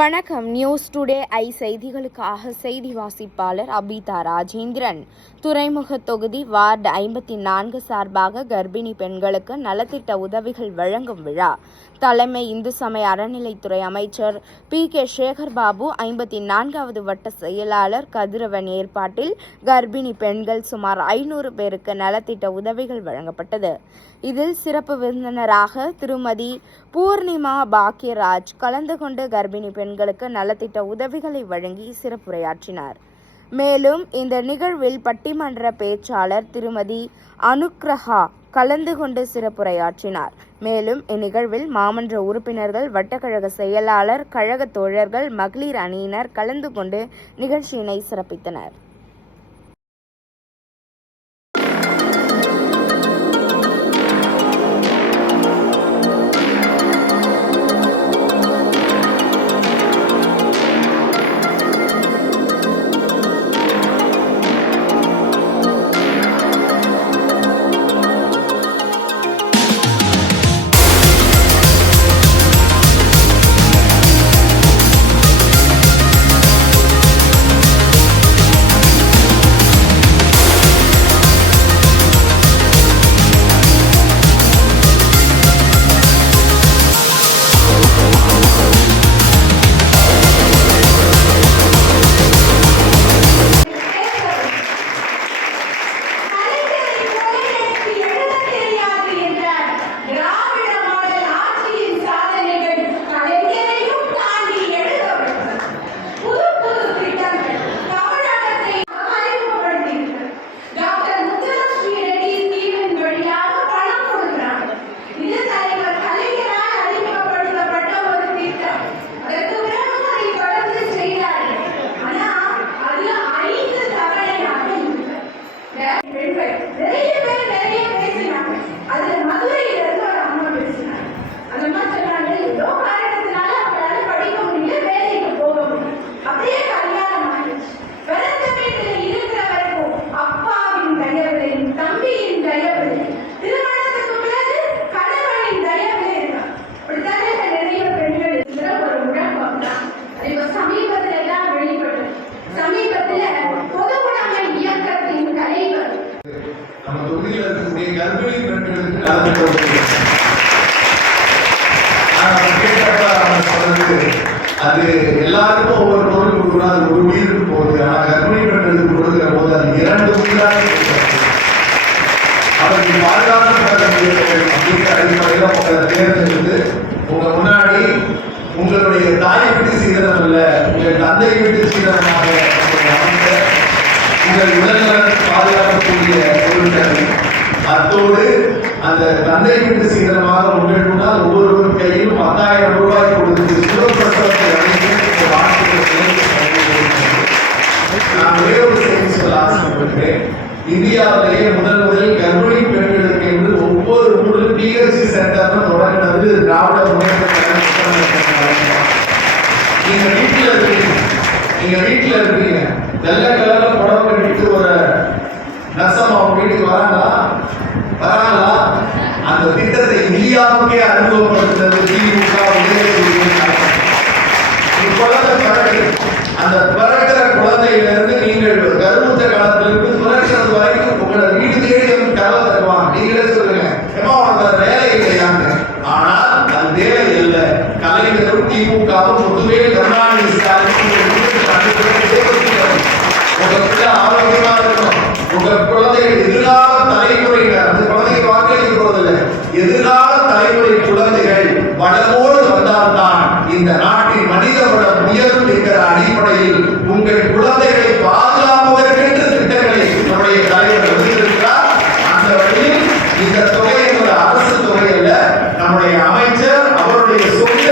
வணக்கம். News today செய்திகளுக்காக செய்தி வாசிப்பாளர் அபிதா ராஜேந்திரன். துறைமுக தொகுதி வார்டு 54 சார்பாக கர்ப்பிணி பெண்களுக்கு நலத்திட்ட உதவிகள் வழங்கும் விழா. தலைமை இந்து சமய அறநிலைத்துறை அமைச்சர் PK சேகர்பாபு 54வது வட்ட செயலாளர் கதிரவன் ஏற்பாட்டில் கர்ப்பிணி பெண்கள் சுமார் 500 பேருக்கு நலத்திட்ட உதவிகள் வழங்கப்பட்டது. இதில் சிறப்பு விருந்தினராக திருமதி பூர்ணிமா பாக்யராஜ் கலந்து கொண்டு கர்ப்பிணி பெண்களுக்கு நலத்திட்ட உதவிகளை வழங்கி சிறப்புரையாற்றினார். மேலும் இந்த நிகழ்வில் பட்டிமன்ற பேச்சாளர் திருமதி அனுக்ரஹா கலந்து கொண்டு சிறப்புரையாற்றினார். மேலும் இந்நிகழ்வில் மாமன்ற உறுப்பினர்கள், வட்டக்கழக செயலாளர், கழக தோழர்கள், மகளிர் அணியினர் கலந்து கொண்டு நிகழ்ச்சியினை சிறப்பித்தனர். நம்ம தொகுதியில் இருக்கக்கூடிய கர்ப்பிணி பெண்களுக்கு கலந்து அது எல்லாருக்கும் ஒவ்வொரு பொருள் கொடுக்கணும். அது ஒரு உயிருக்கு போகுது. ஆனால் கர்ப்பிணி பெண்களுக்கு கொடுக்கிற போது அது 2 உயிராக அவருக்கு பாதுகாக்கப்பட்ட அப்படிங்கிற அடிப்படையில் உங்களை தேர்ந்தெடுத்து உங்க முன்னாடி உங்களுடைய தாய் வீட்டு சீதனம் இல்லை, உங்கள் தந்தை வீட்டு சீதனமாக உங்கள் உடல்நலன் பாதுகாக்கக்கூடிய பொருட்கள், அத்தோடு அந்த தந்தை வீட்டு சீதனமாக உங்கள் முன்னால் ஒவ்வொருவரும் கையிலும் 10,000 ரூபாய் கொடுத்து சுகப்பிரசவத்தை நான் ஒரே ஒரு செய்தி சொல்ல ஆசைப்படுகிறேன். இந்தியாவிலேயே முதலில் கர்ப்பிணி பெண்களுக்கு என்று ஒவ்வொரு ஊரில் PHC சென்டர் தொடங்கினது திராவிட முன்னேற்ற கழகம். நீங்க வீட்டில் இருக்கீங்க, வெள்ளை கலர்ல புடவை கட்டிட்டு ஒரு நர்சம் அவங்க வீட்டுக்கு வராங்களா? அந்த திட்டத்தை இந்தியாவுக்கே அறிமுகப்படுத்துறது திமுக. அந்த பிறக்கிற குழந்தையிலிருந்து நீங்கள் கருவுத்த காலத்திலிருந்து பிறக்கிறது வரைக்கும் உங்களை வீடு தேடி வந்து கதவை தருவாங்க. நீங்களே சொல்லுங்க, ஏமா உனக்கு வேலை இல்லையாங்க. ஆனால் அது வேலை இல்லை. கலைஞரும் திமுகவும் முதுவேல் கருணாநிதி உங்க ஆரோக்கியமா இருக்கணும். உங்க குழந்தைகள் எதிர்கால தலைமுறையினர், அந்த குழந்தைகள் வாக்களிக்க போவதில்லை, எதிர்கால தலைமுறை குழந்தைகள் வளமோடு வந்தால்தான் இந்த நாட்டின் மனித வளம் உயரும் என்கிற அடிப்படையில் உங்கள் குழந்தைகளை பாதுகாப்பதற்கென்று திட்டங்களை நம்முடைய தலைவர் வெளியிட்டிருக்கிறார். அந்த வழியில் இந்த தொகை என்பது அரசு தொகை அல்ல, நம்முடைய அமைச்சர் அவருடைய சொந்த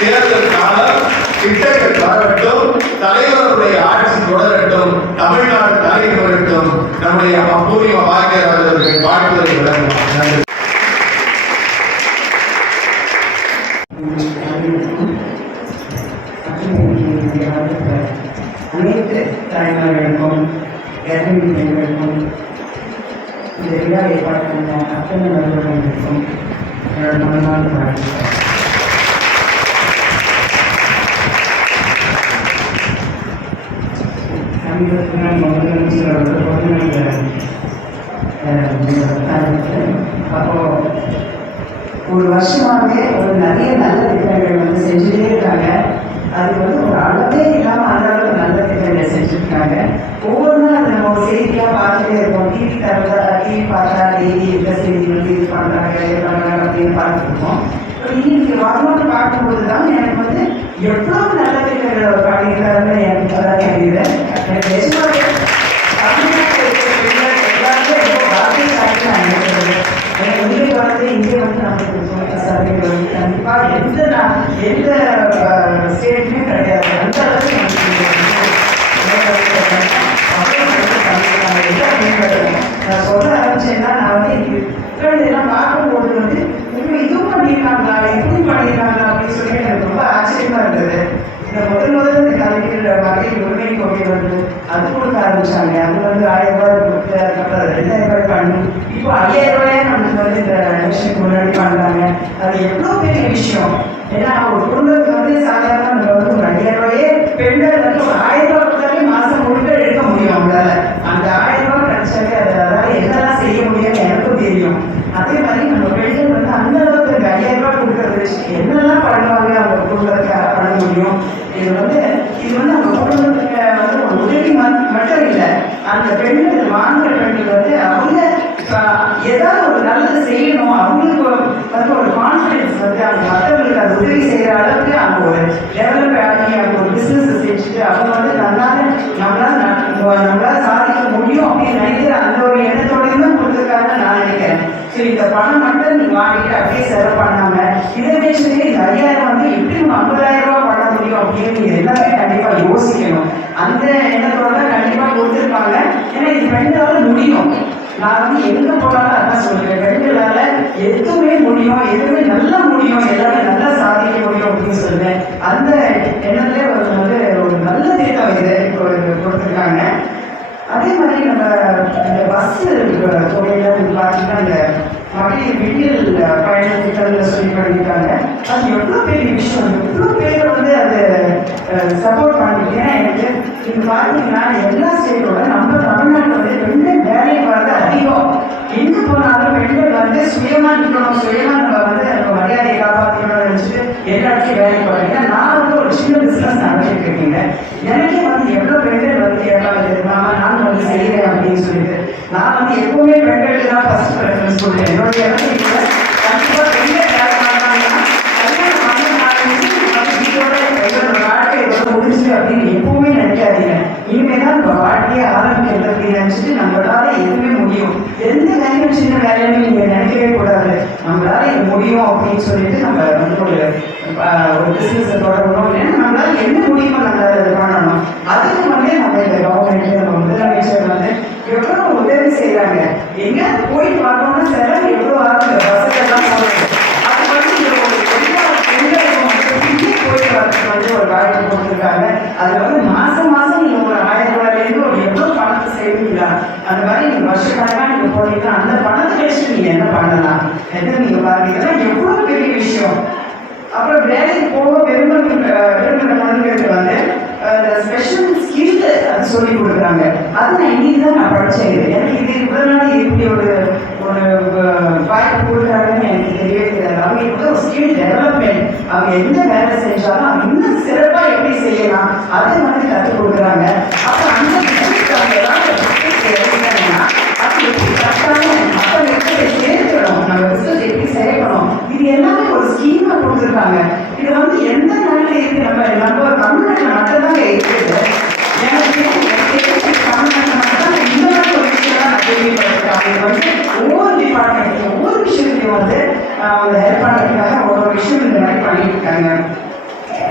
தேர்தல் காலம் திட்டங்கள் வரட்டும், தலைவருடைய ஆட்சி தொடரட்டும், தமிழ்நாடு தலைவரட்டும். நம்முடைய பூர்ணிமா பாக்யராஜ் அவர்கள் வாழ்த்துறை வழங்குவார். அனைத்து தாய்மார்களுக்கும் கர்ப்பிணி பெண்களுக்கும் இந்த விழா ஏற்பாடு பண்ண அத்தனை நபர்களுக்கும் என்னோட மனமார்ந்த வாழ்த்துக்கள். சமீபத்தில் நம்ம முதலமைச்சர் அப்போது ஒரு வருஷமாகவே ஒரு நிறைய நல்ல திட்டங்கள் வந்து செஞ்சுட்டே இருக்காங்க. அது வந்து ஒரு அளவே இல்லாமல் அந்த அளவுக்கு நல்ல திட்டங்களை செஞ்சுருக்காங்க. ஒவ்வொரு நாள் அதை நம்ம ஒரு செய்தியாக பார்த்துட்டே இருக்கோம். டிவி பார்த்தா டெய்லி எந்த செய்தி வந்து இது பண்ணுறாங்க அப்படின்னு பார்த்துருக்கோம். இன்னைக்கு வரலாறு பார்க்கும்போது தான் எனக்கு வந்து எவ்வளோ நல்ல திட்டங்கள் பண்ணியிருக்காருன்னு எனக்கு அதான் தெரியுது. எனக்கு நிஜமாவே தமிழ்நாட்டில் இருக்கிற எல்லாருமே ரொம்ப பாக்கியசாலி நான் நினைக்கிறது. எனக்கு இங்கே வந்து இங்கே வந்து நமக்கு சர்வீஸ் கண்டிப்பாக எந்த ஸ்டேட்டுமே கிடையாது. அந்த அளவுக்கு நான் சொல்ல ஆரம்பிச்சேன்னா நான் வந்து இதெல்லாம் பார்க்கும்போது வந்து இதுவும் பண்ணியிருக்காங்களா இதுவும் பண்ணியிருக்காங்களா அப்படின்னு சொல்லி எனக்கு ரொம்ப ஆச்சரியமா இருந்தது. இந்த முதல்ல இந்த கலைஞர் மகளிர் உரிமை தொகை வந்து அது கொடுக்க ஆரம்பிச்சாங்க. அது வந்து 1000 ரூபாய் கொடுத்து அதுக்கப்புறம் 2000 ரூபாய் பண்ணி இப்போ 5000 ரூபாயே நமக்கு வந்து இந்த எலெக்ஷனுக்கு முன்னாடி பண்ணுறாங்க. அது எவ்வளோ பெரிய விஷயம். ஏன்னா ஒரு குடும்பத்துக்கு வந்து சாதாரண நம்ம வந்து ஒரு 5000 ரூபாயே பெண்கள் வந்து ஒரு 1000 ரூபாய் கொடுத்தாலே மாதம் முழுக்க எடுக்க முடியும். அவங்களால அந்த 1000 ரூபாய் கிடைச்சாலே அதாவது என்னெல்லாம் செய்ய முடியும்னு எனக்கும் தெரியும். அதே மாதிரி நம்ம பெண்கள் வந்து அந்த அளவுக்கு இந்த 5000 ரூபாய் கொடுக்கறது வச்சு என்னெல்லாம் பண்ணுவாங்க அவங்க குடும்பத்துக்கு பண்ண முடியும். இது வந்து அவங்க குடும்பத்துக்கு வந்து ஒரு உதவி மட்டும் இல்லை. அந்த பெண்கள் வாங்குற பெண்கள் வந்து அவங்க ஏதாவது ஒரு நல்லது செய்யணும். அவங்களுக்கு வந்து ஒரு கான்ஃபிடென்ஸ் வந்து அவங்க மற்றவங்களுக்கு அது உதவி செய்கிற அளவுக்கு அவங்க ஒரு டெவலப் ஆகி அவங்க ஒரு பிஸ்னஸ் செஞ்சுட்டு அவங்க வந்து நம்மளால சாதிக்க முடியும் அப்படின்னு நினைக்கிற அந்த ஒரு எண்ணத்தோடையும் தான் கொடுத்துருக்காங்கன்னு நான் நினைக்கிறேன். ஸோ இந்த பணம் மட்டும் நீ வாங்கிட்டு அப்படியே செலவு பண்ணாம இதை வச்சுட்டு இந்த 5000 வந்து எப்படி நம்ம 50000 ரூபாய் பண்ண முடியும் அப்படின்னு நீங்க எல்லாமே கண்டிப்பாக யோசிக்கணும். அந்த எண்ணத்தோட தான் கண்டிப்பாக கொடுத்துருப்பாங்க. ஏன்னா இது பெண்களால முடியும். நான் வந்து எங்க போனாலும் அதான் சொல்றேன். பெண்களால எதுவுமே முடியும், எதுவுமே நல்லா முடியும், எல்லாமே நல்லா சாதிக்க முடியும் அப்படின்னு சொல்றேன். அந்த எண்ணத்துல வந்து ஒரு நல்ல திட்டம் இது கொடுத்துருக்காங்க. அதே மாதிரி நம்ம இந்த பஸ் தொகையில பார்த்தீங்கன்னா இந்த மகளிர் விடியல் பயண திட்டத்தில் சொல்லி பண்ணியிருக்காங்க. அது எவ்வளோ பெரிய விஷயம், எவ்வளோ பேரை வந்து அதை சப்போர்ட் பண்ணிட்டேன்னா எனக்கு இது பார்த்தீங்கன்னா எல்லா ஸ்டேட்டோட நம்ம தமிழ்நாட்டில் வந்து பெண்கள் வேலைக்கு வர்றது அதிகம். எங்கே போனாலும் பெண்கள் வந்து சுயமாக நிற்கணும், சுயமாக நம்ம வந்து நம்ம மரியாதையை காப்பாற்றணும்னு நினச்சிட்டு எல்லா இடத்துலையும் வேலைக்கு போகிறீங்க. நான் வந்து ஒரு சின்ன பிஸ்னஸ் நடத்திட்டு இருக்கீங்க. எனக்கே வந்து எவ்வளோ பெண்கள் வந்து கேட்கலாம் தெரியுமா, நான் வந்து செய்கிறேன் அப்படின்னு சொல்லிட்டு நான் வந்து எப்பவுமே பெண்களுக்கு தான் ஃபர்ஸ்ட் ப்ரெஃபரன்ஸ் கொடுத்தேன். என்னுடைய இடத்துல கண்டிப்பாக பெண்கள் வேலை பண்ணாங்கன்னா வாழ்க்கை எவ்வளோ முடிஞ்சு அப்படின்னு எப்பவுமே நினைக்காதீங்க. இனிமேதான் நம்ம வாழ்க்கையை ஆரம்பிக்கிறது அப்படின்னு நினைச்சிட்டு நம்மளால எதுவுமே முடியும். எந்த வேலையும் சின்ன வேலையுமே நீங்க நினைக்கவே கூடாது. நம்மளால இது முடியும் அப்படின்னு சொல்லிட்டு நம்ம வந்து ஒரு பிசினஸ் தொடங்கணும். ஏன்னா நம்மளால என்ன முடியுமோ நம்மளால இது பண்ணணும். அதுக்கு வந்து நம்ம இந்த கவர்மெண்ட் நம்ம முதலமைச்சர் வந்து எவ்வளவு உதவி செய்யறாங்க. எங்க போயிட்டு வரணும்னா செலவு எவ்வளவு ஆகுது, பஸ்ஸெல்லாம் போகுது. அது வந்து ஒரு எல்லா பெண்களுக்கும் போயிட்டு வரதுக்கு வந்து ஒரு வாய்ப்பு கொடுத்துருக்காங்க. அதுல வந்து மாசம் நீங்க ஒரு 1000 ரூபாயிலேருந்து ஒரு எவ்வளவு பணத்தை செய்வீங்களா, அந்த மாதிரி நீங்க வருஷக்கணக்காக நீங்க போனீங்கன்னா அந்த பணத்தை வச்சு நீங்க என்ன பண்ணலாம் எது நீங்க பாருங்கன்னா எவ்வளவு பெரிய விஷயம். அப்புறம் வேலைக்கு போக விரும்புகிற குழந்தைகளுக்கு வந்து ஸ்பெஷல் ஸ்கில் அது சொல்லி கொடுக்குறாங்க. அது நான் இன்னைக்கு தான் நான் படித்தேன். எனக்கு இது இவ்வளோ நாள் இப்படி ஒரு வாய்ப்பு கொடுக்குறாங்கன்னு எனக்கு தெரியவே தெரியாது. அவங்களுக்கு வந்து ஒரு ஸ்கில் டெவலப்மெண்ட், அவங்க எந்த வேலை செஞ்சாலும் அவங்க இன்னும் சிறப்பாக எப்படி செய்யலாம் அதை வந்து கற்றுக் கொடுக்குறாங்க. அப்போ அந்த அவங்க ஏதாவது அது எப்படி கட்டாலும் அப்போ எப்படி சேர்க்கணும், நம்ம பிஸ்னஸ் எப்படி சேர்க்கணும், இது எல்லாமே ஒரு ஸ்கீமை கொடுத்துருக்காங்க. இது வந்து எந்த நாட்டில் இருக்கு, நம்ம தமிழ்நாட்டில் மட்டும்தாங்க இருக்குது. எனக்கு தமிழ்நாட்டில் மட்டும்தான் இந்த மாதிரி ஒரு விஷயம் நான் கேள்விப்பட்டிருக்கேன். அவங்க வந்து ஒவ்வொரு டிபார்ட்மெண்ட் ஒவ்வொரு விஷயத்தையும் வந்து அவங்க ஹெல்ப் பண்ணுறதுக்காக ஒவ்வொரு விஷயம் இந்த மாதிரி பண்ணிட்டு இருக்காங்க.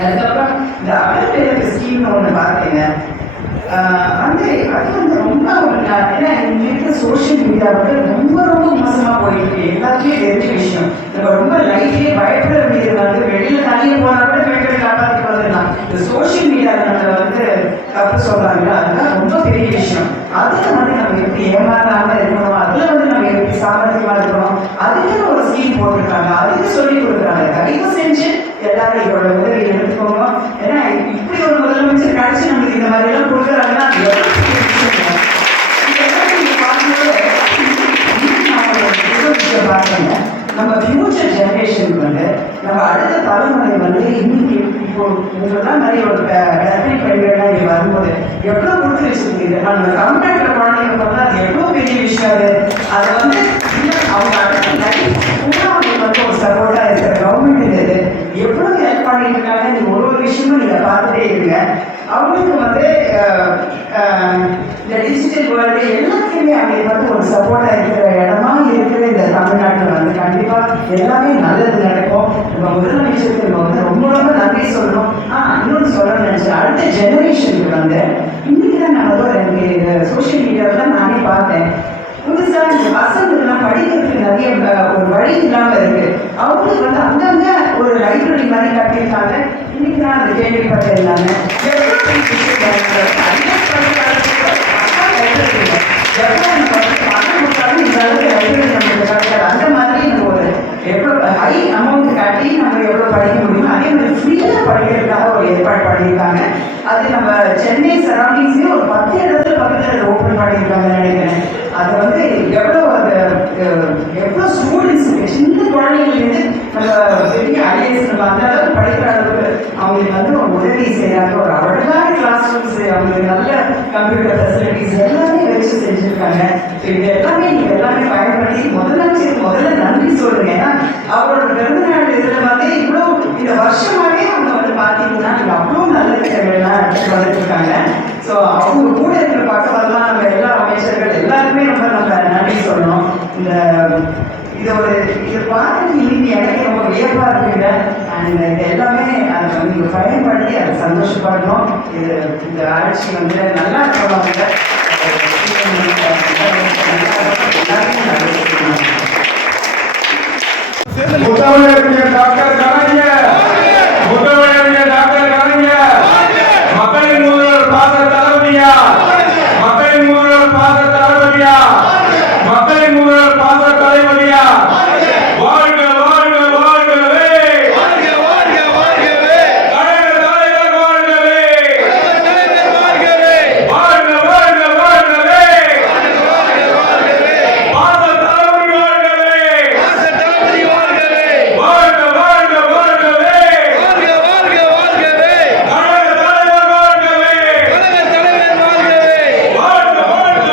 அதுக்கப்புறம் இந்த அடல்ட் ஸ்கீம்னு ஒன்று பார்த்தீங்க. அது வந்து ரொம்ப ஏன்னா இங்கே சோஷியல் மீடியா வந்து ரொம்ப மோசமாக போயிருக்கு. எல்லாத்துலேயும் தெரிஞ்ச விஷயம். நம்ம ரொம்ப லைஃப்லேயே பயப்பட வேண்டியது வந்து வெளியில் தனியாக போனால் கூட பெண்களை காப்பாற்றிட்டு வந்துடலாம். இந்த சோஷியல் மீடியாவில் நம்ம வந்து தப்பு சொல்கிறாங்களா, அதுதான் ரொம்ப பெரிய விஷயம். அதில் வந்து நம்ம எப்படி ஏமாறாமல் இருக்கணும், அதில் வந்து நம்ம எப்படி எப்படி சாமர்த்தியமா இருக்கணும் அதுக்குன்னு ஒரு ஸ்கீம் போட்டிருக்காங்க, அதுக்கு சொல்லி கொடுக்குறாங்க. தயவு செஞ்சு எல்லாரும் இதோட உதவி எடுத்துக்கோங்க. ஏன்னா இப்படி ஒரு முதலமைச்சர் கிடைச்சி நமக்கு இந்த மாதிரி எல்லாம் கொடுக்குறாங்கன்னா அது எவ்வளவு பெரிய விஷயம். இதெல்லாம் நீங்க பார்க்கும்போது விஷயம் பாருங்க, நம்ம ஃபியூச்சர் ஜெனரேஷனுக்கு வந்து நம்ம அடுத்த தலைமுறை வந்து இன்னைக்கு இப்போ இதெல்லாம் நிறைய ஒரு கர்ப்பிணி பெண்கள்லாம் இங்கே வரும்போது எவ்வளோ கொடுத்து வச்சிருக்கீங்க. நம்ம கம்ப்யூட்டர் குழந்தைங்க பார்த்தா அது எவ்வளோ பெரிய விஷயம். அதை வந்து அவங்க அடுத்த லைஃப் பூரா அவங்களுக்கு வந்து ஒரு சப்போர்ட்டாக இருக்கிற கவர்மெண்ட் இது எவ்வளோ ஹெல்ப் பண்ணிட்டு இருக்காங்க. நீங்கள் ஒரு விஷயமும் நீங்கள் பார்த்துட்டே இருங்க. அவங்களுக்கு வந்து இந்த டிஜிட்டல் வேர்ல்டு எல்லாத்தையுமே அவங்களுக்கு வந்து ஒரு சப்போர்ட்டாக இருக்கிற இடமா இருக்கிற இந்த தமிழ்நாட்டில் வந்து கண்டிப்பாக எல்லாமே நல்லது நடக்கும். நம்ம முதலமைச்சருக்கு நம்ம வந்து ரொம்ப ரொம்ப நன்றி சொல்லணும். இன்னொன்று சொல்லணும்னு நினச்சேன், அடுத்த ஜெனரேஷனுக்கு வந்து இன்னைக்கு தான் நான் வந்து எனக்கு சோஷியல் மீடியாவில் நானே பார்த்தேன். புதுசாக இந்த பசங்களுக்குலாம் படிக்கிறதுக்கு நிறைய ஒரு வழி இல்லாமல் இருக்கு. அவங்களுக்கு வந்து அங்கங்க ஒரு லைப்ரரி மாதிரி கட்டியிருக்காங்க. இன்னைக்கு தான் அதை கேள்விப்பட்டேன். எல்லாமே அந்த மாதிரி நம்ம ஒரு எவ்வளோ ஹை அமௌண்ட் கட்டி நம்ம எவ்வளோ படிக்க முடியுமோ அதே மாதிரி ஃப்ரீயாக படிக்கிறதுக்காக ஒரு ஏற்பாடு பண்ணியிருக்காங்க. அது நம்ம சென்னை சரௌண்டிங்ஸ்லேயே ஒரு 10 இடத்துல பக்கத்தில் ஓப்பன் பண்ணியிருக்காங்கன்னு நினைக்கிறேன். அது வந்து எவ்வளோ ஸ்டூடெண்ட்ஸ் சின்ன குழந்தைங்களுக்கு நம்ம பெரிய ஐஏஎஸ் நம்ம அந்த அளவுக்கு படிக்கிற அளவுக்கு அவங்களுக்கு வந்து ஒரு உதவி செய்யறாங்க. ஒரு அழகான கிளாஸ் ரூம்ஸ், அவங்களுக்கு நல்ல கம்ப்யூட்டர் ஃபெசிலிட்டிஸ் எல்லாமே வச்சு செஞ்சுருக்காங்க. ஸோ இது எல்லாமே நீங்கள் எல்லாமே பயன்படுத்தி முதல்ல நன்றி சொல்லுங்க. ஏன்னா அவரோட பிறந்தநாள் இதில் வந்து இவ்வளோ இந்த வருஷமாகவே அவங்க வந்து பார்த்தீங்கன்னா அவ்வளோ நல்ல திட்டங்கள்லாம் எடுத்துட்டு வந்துருக்காங்க. ஸோ அவங்க கூட இருக்கிற பக்கமெல்லாம் நம்ம எல்லா அமைச்சர்கள் எல்லாருமே ரொம்ப நம்ம நன்றி சொல்லணும். இதை பார்த்து இன்னைக்கு எனக்கு ரொம்ப வியப்பாக இருக்குங்க. அண்ட் இது எல்லாமே அதை வந்து நீங்கள் பயன்படுத்தி அதை சந்தோஷப்படணும். இந்த ஆட்சி வந்து நல்லா இருக்கணும். முதலமைச்சர் டாக்டர் கலைஞர், முதலமைச்சர் டாக்டர் கலைஞர், மக்களின் முதல்வர் பாத தளபதியா, மக்களின் முதல்வர் பாத தளபதியா, மக்களின் முதல்வர் பாத தளபதியா, வாழ்க வாழ்க வாழ்கவே, வாழ்க வாழ்க வாழ்கவே, கழக தலைவர் வாழ்கவே, கழக தலைவர் வாழ்கவே, வாழ்க வாழ்க வாழ்கவே, வாழ்க வாழ்க வாழ்கவே, பாத தளபதி வாழ்கவே, பாத தளபதி வாழ்கவே, வாழ்க வாழ்க வாழ்கவே, வாழ்க வாழ்க வாழ்கவே, கழக தலைவர் வாழ்கவே, கழக தலைவர் வாழ்கவே, வாழ்க வாழ்க வாழ்கவே, வாழ்க வாழ்க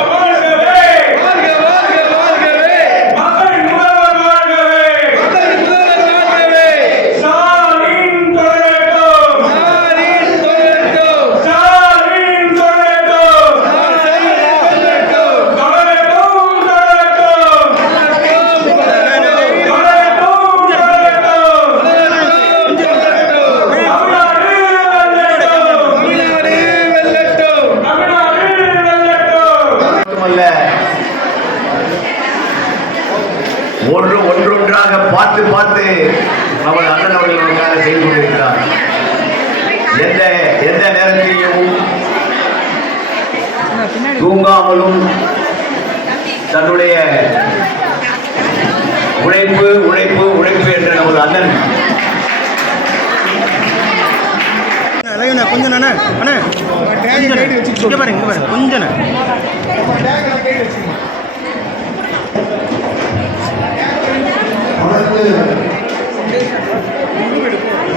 வாழ்கவே, மக்களின் முதல்வர் வாழ்கவே, மக்களின் முதல்வர் வாழ்கவே, ஸ்டாலின் தொடரட்டும், ஸ்டாலின் தொடரட்டும், ஸ்டாலின் தொடரட்டும், ஸ்டாலின் தொடரட்டும், தொடரட்டும் தொடரட்டும், தொடரட்டும் தொடரட்டும், மட்டுமல்ல, ஒன்றொன்றாக பார்த்து பார்த்து நமது அண்ணன் அவர்களுக்காக செய்து கொண்டிருக்கிறார். எந்த நேரத்திலையும் தூங்காமலும் தன்னுடைய உழைப்பு உழைப்பு உழைப்பு என்ற நமது அண்ணன் கொஞ்சம் அண்ணா அண்ணா இங்கே பாருங்க கொஞ்சம்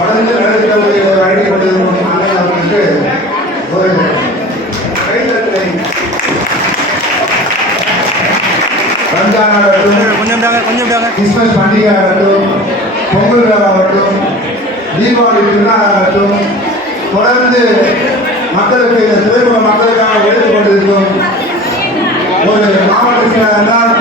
வளர்ந்து நடத்த வழங்கப்பட்டிருக்கும் அவர்களுக்கு ஒரு கைதட்டலை ரம்ஜான் ஆகட்டும், கிறிஸ்மஸ் பண்டிகை ஆகட்டும், பொங்கல் விழா ஆகட்டும், தீபாவளி திருநாள் ஆகட்டும், தொடர்ந்து மக்களுக்கு இந்த துறைமுக மக்களுக்காக உழைத்துக் கொண்டிருக்கும் ஒரு மாவட்ட செயலாளர்